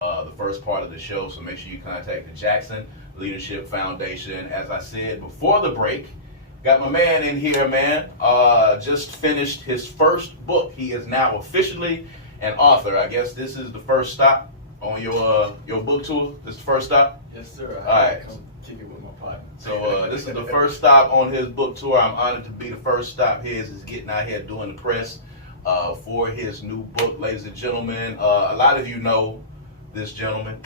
the first part of the show. So make sure you contact the Jackson Leadership Foundation. As I said before the break, got my man in here, man. Just finished his first book. He is now officially an author. I guess this is the first stop on your book tour. This is the first stop? Yes, sir. All right. Come kick it with my partner. So this is the first stop on his book tour. I'm honored to be the first stop. His is getting out here doing the press for his new book, ladies and gentlemen. A lot of you know this gentleman,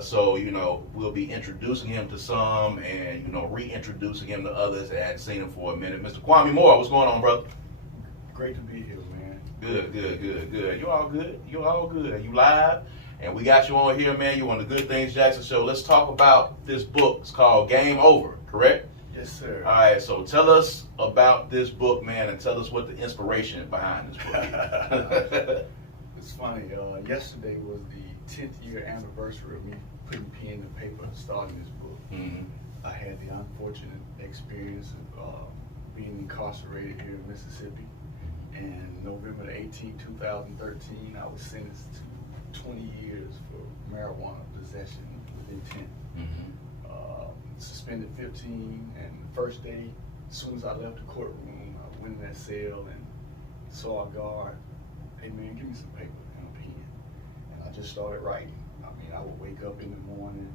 so we'll be introducing him to some and reintroducing him to others that hadn't seen him for a minute. Mr. Kwame Moore, what's going on, brother? Great to be here, man. Good. You all good? You all good? You live? And we got you on here, man. You on the Good Things Jackson show. Let's talk about this book. It's called Game Over, correct? Yes, sir. All right, so tell us about this book, man, and tell us what the inspiration behind this book. It's funny. Yesterday was the 10th year anniversary of me putting pen to paper and starting this book. Mm-hmm. I had the unfortunate experience of being incarcerated here in Mississippi. And November the 18th, 2013, I was sentenced to 20 years for marijuana possession with intent. Mm-hmm. Suspended 15, and the first day, as soon as I left the courtroom, I went in that cell and saw a guard. Hey man, give me some paper and a pen. And I just started writing. I mean, I would wake up in the morning,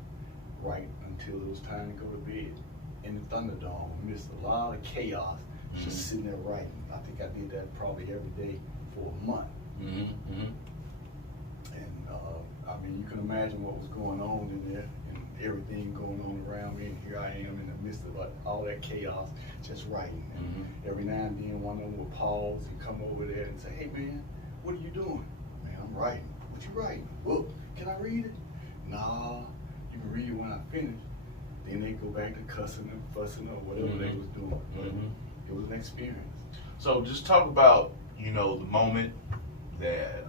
write until it was time to go to bed. In the Thunderdome, missed a lot of chaos, just sitting there writing. I think I did that probably every day for a month. Mm-hmm. And I mean, you can imagine what was going on in there and everything going on around me. And here I am in the midst of all that chaos, just writing. And every now and then, one of them would pause and come over there and say, "Hey man, what are you doing?" "Man, I'm writing." "What you writing?" "Well, can I read it?" "Nah, you can read it when I finish." Then they go back to cussing and fussing or whatever they was doing. But it was an experience. So just talk about, the moment that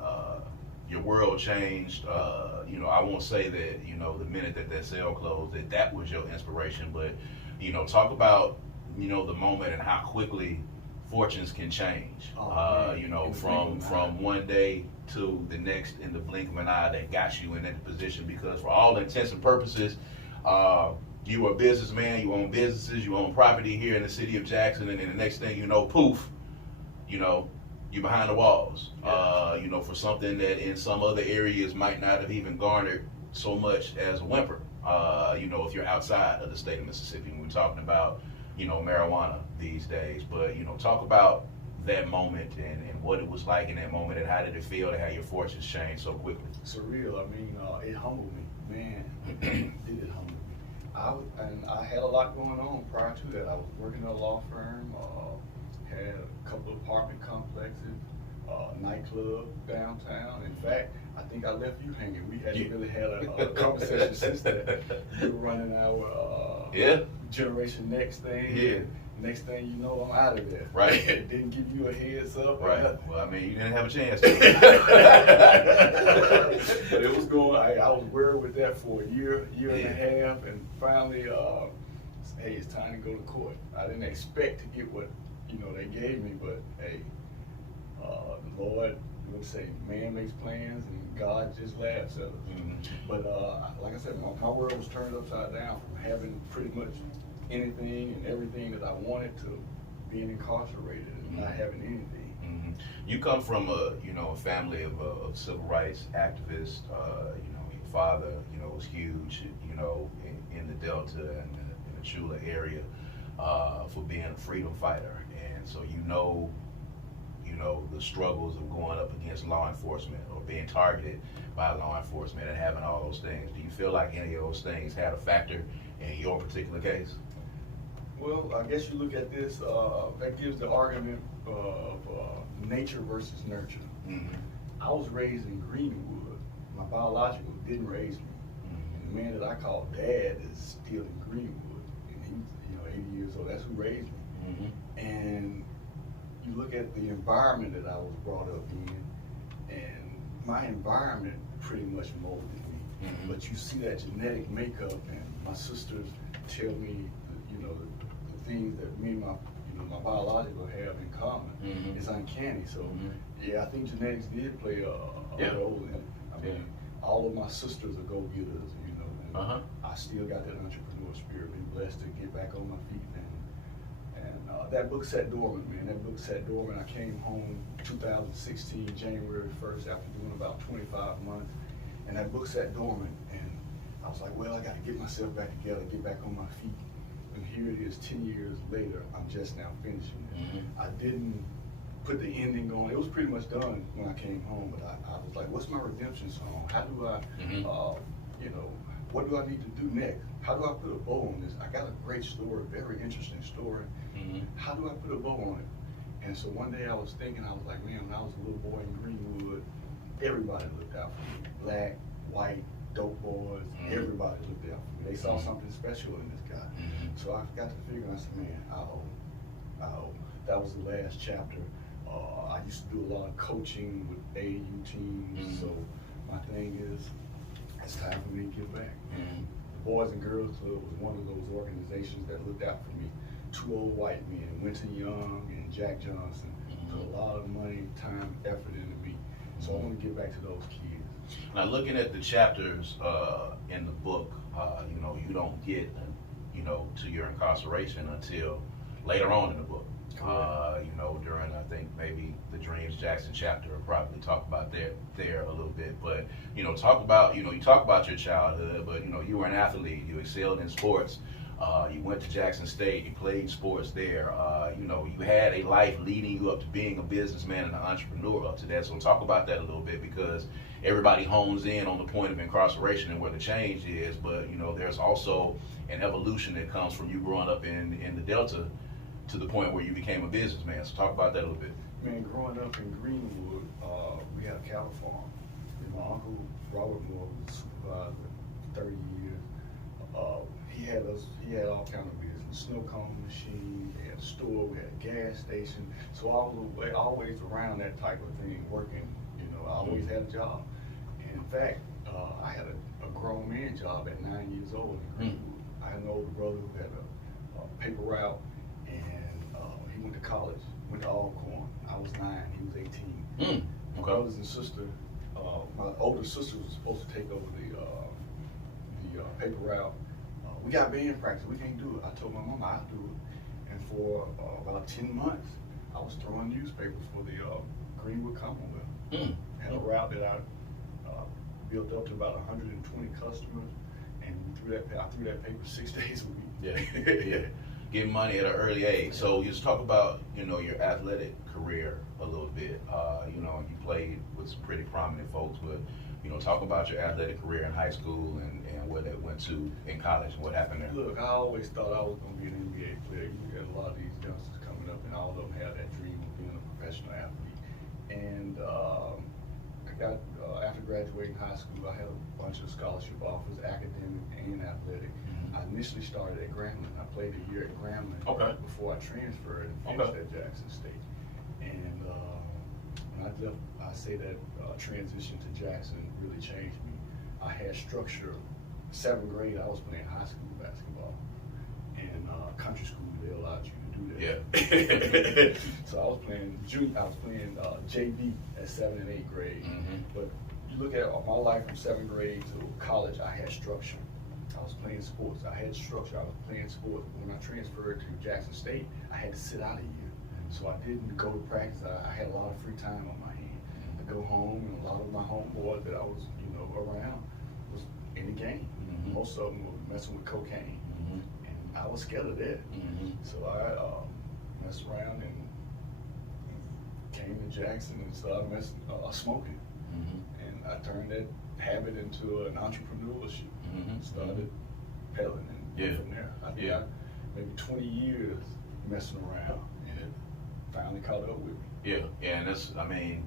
your world changed. I won't say that, the minute that cell closed, that was your inspiration, but, talk about, the moment and how quickly fortunes can change. From one day to the next in the blink of an eye that got you in that position, because for all intents and purposes, you were a businessman, you own businesses, you own property here in the city of Jackson, and then the next thing you know, poof, you're behind the walls. For something that in some other areas might not have even garnered so much as a whimper. If you're outside of the state of Mississippi, and we're talking about, marijuana these days. But, talk about that moment and what it was like in that moment, and how did it feel to have your fortunes change so quickly? Surreal. I mean, it humbled me, man. Did it humble me? I had a lot going on prior to that. I was working at a law firm, had a couple of apartment complexes, nightclub downtown. In fact, I think I left you hanging. We hadn't really had a conversation since that. We were running our Generation Next thing. Yeah. Next thing you know, I'm out of there. Right. Didn't give you a heads up. Right. Well, I mean, you didn't have a chance. But it was going. I was worried with that for a year and a half, and finally, hey, it's time to go to court. I didn't expect to get what they gave me, but hey, the Lord would say, man makes plans and God just laughs at us. But like I said, my world was turned upside down from having pretty much anything and everything that I wanted to being incarcerated and not having anything. You come from a family of civil rights activists. Your father was huge in the Delta and in the Chula area for being a freedom fighter, and so the struggles of going up against law enforcement or being targeted by law enforcement and having all those things. Do you feel like any of those things had a factor in your particular case? Well, I guess you look at this, that gives the argument of nature versus nurture. I was raised in Greenwood. My biological didn't raise me. And the man that I call dad is still in Greenwood. And he's 80 years old. That's who raised me. And you look at the environment that I was brought up in, and my environment pretty much molded me. But you see that genetic makeup, and my sisters tell me, the things that me and my biological have in common. It's uncanny. So, yeah, I think genetics did play a role in it. I mean, all of my sisters are go-getters, you know, and I still got that entrepreneur spirit. Been blessed to get back on my feet, and that book sat dormant, man. That book sat dormant. I came home 2016, January 1st, after doing about 25 months, and that book sat dormant, and I was like, well, I got to get myself back together, get back on my feet. And here it is, 10 years later, I'm just now finishing it. I didn't put the ending on. It was pretty much done when I came home, but I was like, what's my redemption song? How do I, you know, what do I need to do next? How do I put a bow on this? I got a great story, very interesting story. How do I put a bow on it? And so one day I was thinking, I was like, man, when I was a little boy in Greenwood, everybody looked out for me. Black, white, dope boys, everybody looked out for me. They saw something special in this guy. So I got to figure, I said, man, I owe. That was the last chapter. I used to do a lot of coaching with AAU teams, so my thing is, it's time for me to give back. The Boys and Girls Club was one of those organizations that looked out for me. Two old white men, Winton Young and Jack Johnson, put a lot of money, time, effort into me. So I want to give back to those kids. Now, looking at the chapters in the book, you know, you don't get, you know, to your incarceration until later on in the book. You know, during, I think, maybe the Dreams Jackson chapter, will probably talk about there a little bit. But, you know, talk about, you know, you talk about your childhood, but, you know, you were an athlete, you excelled in sports. You went to Jackson State, you played sports there. You know, you had a life leading you up to being a businessman and an entrepreneur up to that. So talk about that a little bit, because everybody hones in on the point of incarceration and where the change is. But, you know, there's also an evolution that comes from you growing up in the Delta to the point where you became a businessman. So talk about that a little bit. Man, growing up in Greenwood, we had a cattle farm. And my uncle, Robert Moore, was a supervisor for 30 years. He had all kind of business, snow cone machine, he had a store, we had a gas station. So I was always around that type of thing, working, you know, I always had a job. And in fact, I had a grown man job at 9 years old in Greenwood. I had an older brother who had a paper route, and he went to college, went to Alcorn. I was 9, he was 18. My brothers and sister, my older sister was supposed to take over the paper route. We got band practice, we can't do it. I told my mom I'll do it. And for about 10 months, I was throwing newspapers for the Greenwood Commonwealth. Had a route that I built up to about 120 customers, and I threw that paper 6 days a week. Yeah. Get money at an early age. So just talk about, you know, your athletic career a little bit. You know, you played with some pretty prominent folks, but, you know, talk about your athletic career in high school and where that went to in college and what happened there. Look, I always thought I was going to be an NBA player. You got a lot of these youngsters coming up, and all of them have that dream of being a professional athlete. And I got, after graduating high school, I had a bunch of scholarship offers, academic and athletic. I initially started at Grambling. I played a year at Grambling before I transferred and finished at Jackson State. And when I left, I say that transition to Jackson really changed me. I had structure. 7th grade, I was playing high school basketball, and country school, they allowed you to do that. So I was playing JV at 7th and 8th grade. But you look at my life from 7th grade to college, I had structure. I was playing sports. I had structure. I was playing sports. When I transferred to Jackson State, I had to sit out a year. So I didn't go to practice. I had a lot of free time on my hand. I go home, and a lot of my homeboys that I was, you know, around was in the game. Most of them were messing with cocaine, and I was scared of that. So I messed around and came to Jackson and started smoking. And I turned that habit into an entrepreneurship. Started peddling, and from there, I think maybe 20 years messing around, and it finally caught up with me. And that's, I mean,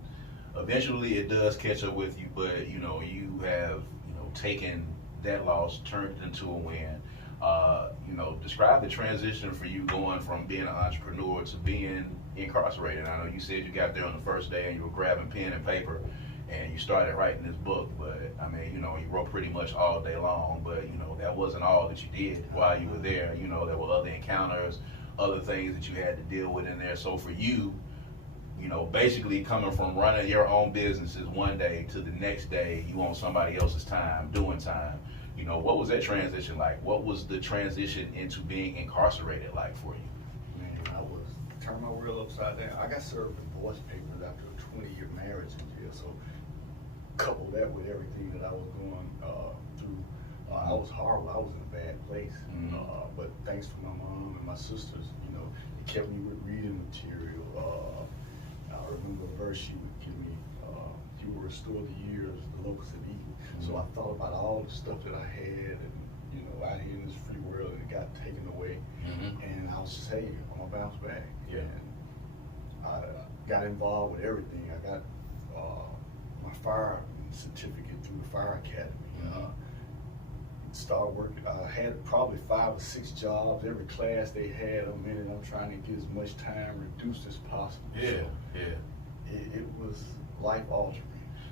eventually it does catch up with you, but, you know, you have, you know, taken that loss, turned it into a win. You know, describe the transition for you going from being an entrepreneur to being incarcerated. I know you said you got there on the first day and you were grabbing pen and paper and you started writing this book, but I mean, you know, you wrote pretty much all day long, but you know, that wasn't all that you did while you were there. You know, there were other encounters, other things that you had to deal with in there. So for you, you know, basically coming from running your own businesses one day to the next day, you on somebody else's time, doing time. You know, what was that transition like? What was the transition into being incarcerated like for you? Man, I was turning my world upside down. I got served divorce papers after a 20-year marriage in jail. So couple that with everything that I was going through, I was horrible. I was in a bad place. But thanks to my mom and my sisters, you know, it kept me with reading material. I remember a verse she would give me, you will restore the years the locusts have eaten. So I thought about all the stuff that I had, and you know, out here in this free world, and it got taken away. And I was just, hey, I'm gonna bounce back. And I got involved with everything. I got my fire certificate through the fire academy. Started working. I had probably 5 or 6 jobs. Every class they had, I'm in it. I'm trying to get as much time reduced as possible. So it was life altering.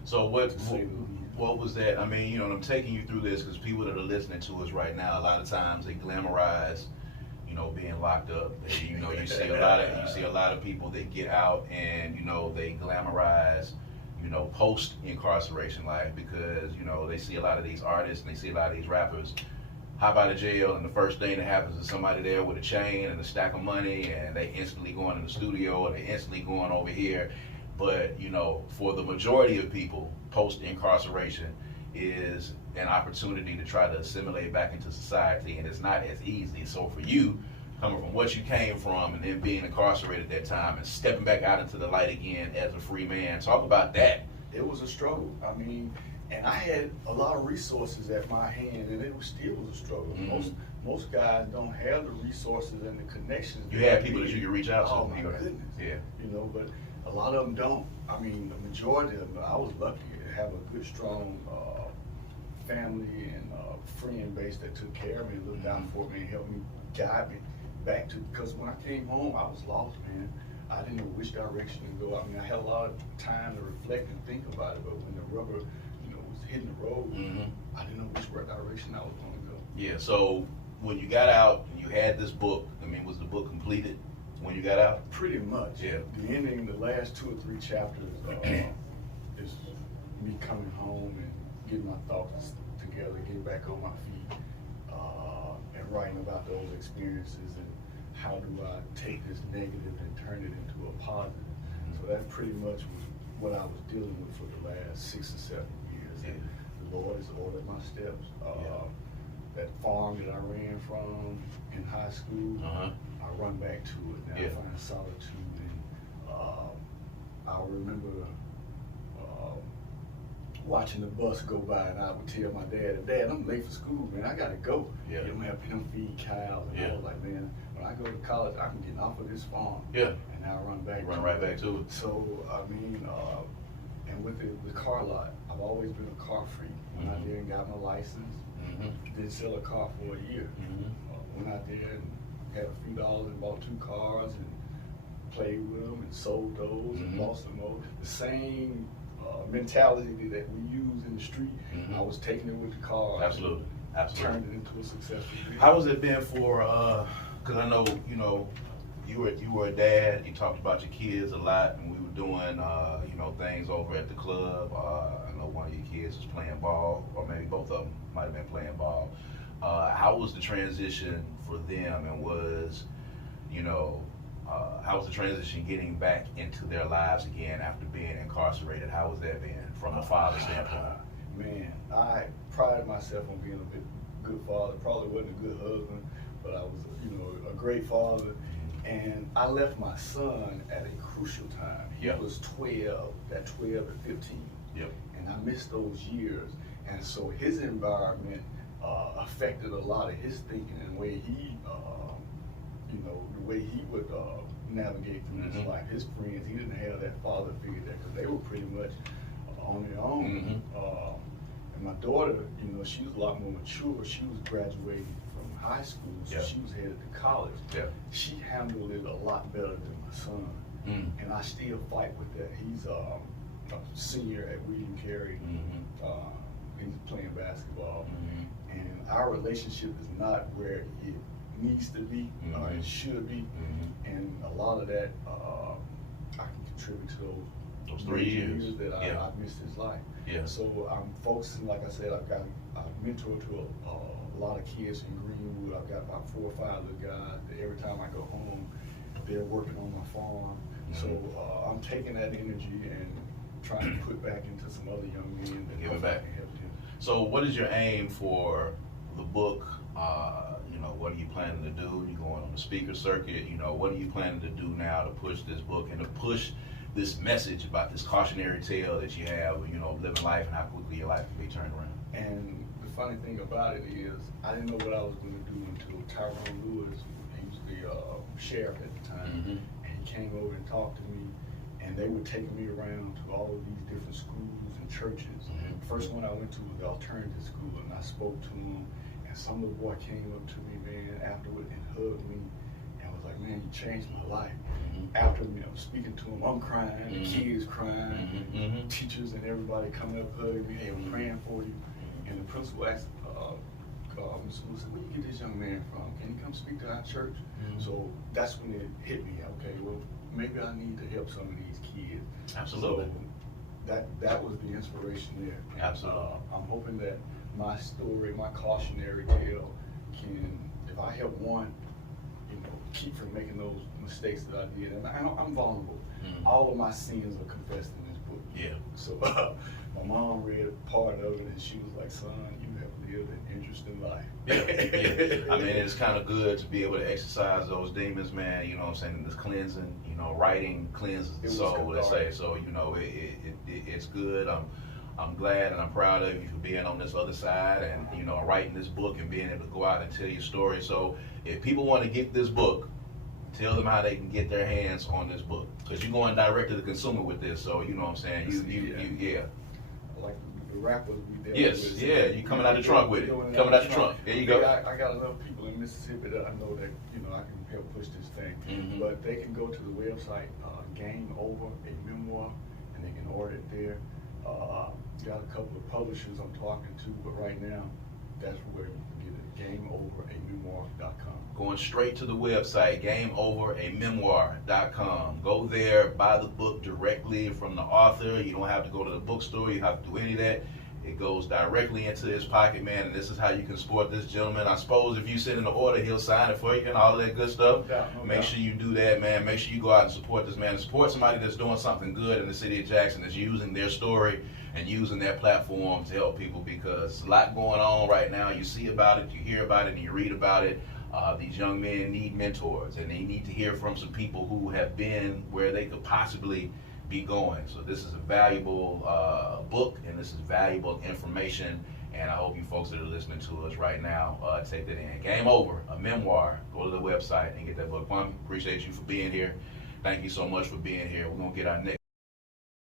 So what was that? I mean, you know, I'm taking you through this because people that are listening to us right now, a lot of times they glamorize, you know, being locked up. You know, you see a lot of people that get out and, you know, they glamorize, you know, post incarceration life because, you know, they see a lot of these artists and they see a lot of these rappers hop out of jail, and the first thing that happens is somebody there with a chain and a stack of money, and they instantly going in the studio or they instantly going over here. But, you know, for the majority of people, post incarceration is an opportunity to try to assimilate back into society, and it's not as easy. So for you, coming from what you came from and then being incarcerated at that time and stepping back out into the light again as a free man, talk about that. It was a struggle. I mean, and I had a lot of resources at my hand, and it still was a struggle. Most guys don't have the resources and the connections. You had people that you could reach out to. Oh my goodness. Yeah. You know, but a lot of them don't. I mean, the majority of them. I was lucky to have a good, strong family and friend base that took care of me, looked out for me, and helped me guide me back to. Because when I came home, I was lost, man. I didn't know which direction to go. I mean, I had a lot of time to reflect and think about it, but when the rubber, you know, was hitting the road, I didn't know which direction I was going to go. Yeah. So when you got out, you had this book. I mean, was the book completed when you got out? Pretty much. Yeah. The ending, the last 2 or 3 chapters, is me coming home and getting my thoughts together, getting back on my feet, and writing about those experiences and how do I take this negative and turn it into a positive. So that pretty much was what I was dealing with for the last 6 or 7 years. And the Lord has ordered my steps. That farm that I ran from in high school, I run back to it now. I find solitude, and I remember watching the bus go by, and I would tell my dad, I'm late for school, man, I gotta go. You don't have to feed cows. And I was like, man, when I go to college, I can get off of this farm. And I run back. Run right back to it. So, I mean, and with the car lot, I've always been a car freak. Went out there and got my license. Didn't sell a car for a year. Went out there and had a few dollars and bought 2 cars and played with them and sold those and lost them all. The same mentality that we use in the street, I was taking it with the car. Absolutely. Turned it into a successful business. How has it been for, because I know, you know, you were a dad, you talked about your kids a lot, and we were doing, you know, things over at the club. I know one of your kids was playing ball, or maybe both of them might have been playing ball. How was the transition for them, and was, you know, how was the transition getting back into their lives again after being incarcerated? How was that been from a father standpoint? Man, I pride myself on being a good father. Probably wasn't a good husband, but I was, you know, a great father. And I left my son at a crucial time. He was 12, at 12 and 15. And I missed those years. And so his environment affected a lot of his thinking and the way he, you know, the way he would navigate through his life. His friends, he didn't have that father figure there because they were pretty much on their own. And my daughter, you know, she was a lot more mature. She was graduating from high school, so she was headed to college. She handled it a lot better than my son. And I still fight with that. He's a senior at William Carey. He's playing basketball. And our relationship is not where it needs to be, or it should be. And a lot of that I can contribute to those 3 years that I missed his life. Yeah. So I'm focusing, like I said, I've mentored to a lot of kids in Greenwood. I've got about 4 or 5 little guys that every time I go home, they're working on my farm. So I'm taking that energy and trying to put back into some other young men that give it back. can help them. So what is your aim for the book? What are you planning to do? You going on the speaker circuit? What are you planning to do now to push this book and to push this message about this cautionary tale that you have, living life and how quickly your life can be turned around? And the funny thing about it is, I didn't know what I was going to do until Tyrone Lewis, he was the sheriff at the time, and he came over and talked to me, and they were taking me around to all of these different schools and churches. First one I went to was the alternative school, and I spoke to them, and some little boy came up to me, man, afterward and hugged me, and was like, man, you changed my life. After I'm speaking to him, I'm crying, the kids crying, teachers and everybody coming up hugging me, hey, I'm praying for you. And the principal asked Ms. Lewis, where you get this young man from? Can he come speak to our church? So that's when it hit me, okay, well, maybe I need to help some of these kids. Absolutely. So that was the inspiration there. And, Absolutely. I'm hoping that my story, my cautionary tale can, if I help one, keep from making those mistakes that I did. And I'm vulnerable. All of my sins are confessed in this book. Yeah. So my mom read part of it and she was like, son, you have lived an interesting life. Yeah. I mean, it's kind of good to be able to exercise those demons, man. You know what I'm saying? This cleansing, writing cleanses the soul, let's say. So, it's good. I'm glad and I'm proud of you for being on this other side and, writing this book and being able to go out and tell your story. So if people want to get this book, tell them how they can get their hands on this book. Because you're going direct to the consumer with this, so you know what I'm saying? Yeah. Like the rappers we dealt Yes, with. yeah, you coming out the trunk with it. Coming out the trunk. There you go. I got enough people in Mississippi that I know that, I can help push this thing. But they can go to the website, Game Over, a memoir, and they can order it there. Got a couple of publishers I'm talking to, but right now, that's where you can get it, gameoveramenmoir.com. Going straight to the website, gameoveramenmoir.com. Go there, buy the book directly from the author. You don't have to go to the bookstore. You have to do any of that. It goes directly into his pocket, man, and this is how you can support this gentleman. I suppose if you send in the order, he'll sign it for you and all of that good stuff. Make sure you do that, man. Make sure you go out and support this man. Support somebody that's doing something good in the city of Jackson, that's using their story and using their platform to help people, because there's a lot going on right now. You see about it, you hear about it, and you read about it. These young men need mentors, and they need to hear from some people who have been where they could possibly be going. So this is a valuable book, and this is valuable information, and I hope you folks that are listening to us right now take that in. Game Over, a memoir. Go to the website and get that book. Kwame, appreciate you for being here. Thank you so much for being here. We're going to get our next